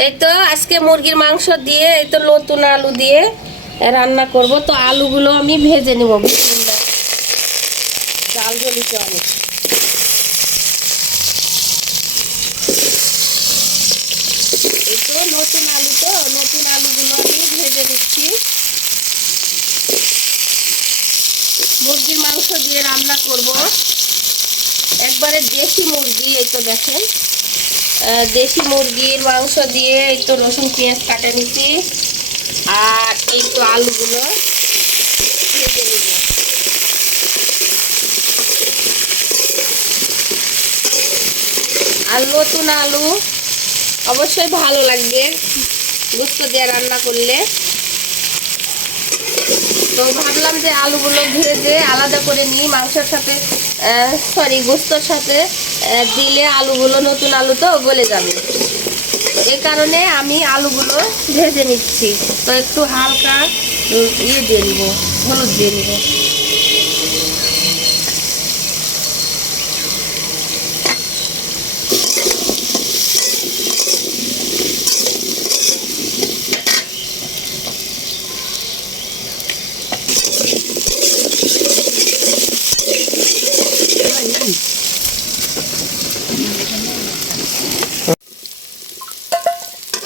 এই তো আজকে মুরগির মাংস দিয়ে এই তো নতুন আলু দিয়ে রান্না করব। তো আলুগুলো আমি ভেজে নেব। বিসমিল্লাহ, জাল জ্বলিতে অনেক। এই তো নতুন আলু, তো নতুন আলুগুলো আমি ভেজে নিচ্ছি। মুরগির মাংস দিয়ে রান্না করব, একবারে দেশি মুরগি। এই তো দেখেন, দেশি মুরগির মাংস দিয়ে এই তো রসুন পেঁয়াজ কাটে নিচ্ছি। আর এই তো আলুগুলো ভেজে নিব। আর নতুন আলু অবশ্যই ভালো লাগবে গোস্ত দিয়ে রান্না করলে। তো ভাবলাম যে আলুগুলো ভেজে আলাদা করে নিই, মাংসের সাথে গোস্তর সাথে দিলে আলুগুলো, নতুন আলু তো গলে যাবে। এই কারণে আমি আলুগুলো ভেজে নিচ্ছি। তো একটু হালকা দিয়ে নিব, হলুদ দিয়ে নিব।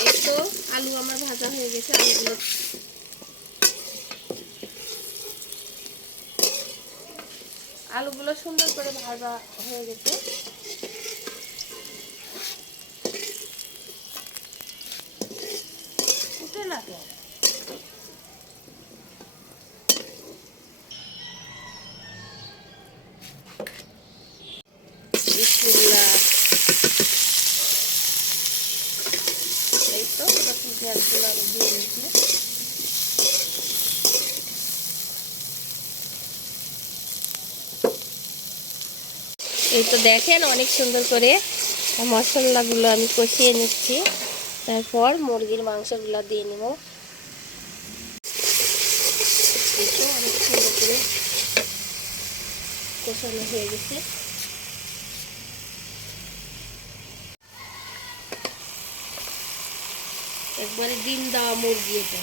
এই তো আলু আমার ভাজা হয়ে গেছে। আলুগুলো সুন্দর করে ভাজা হয়ে গেছে। উঠে না তো। বিসমিল্লাহ। এই তো রসুন পেঁয়াজগুলো আমি দিয়ে নিচ্ছি। এই তো দেখেন অনেক সুন্দর করে মশলাগুলো আমি কষিয়ে নিচ্ছি। তারপর মুরগির মাংসগুলো দিয়ে নেব। এই তো অনেক সুন্দর করে কষানো হয়ে গেছে। একবারে ডিম দেওয়া মুরগি এটা।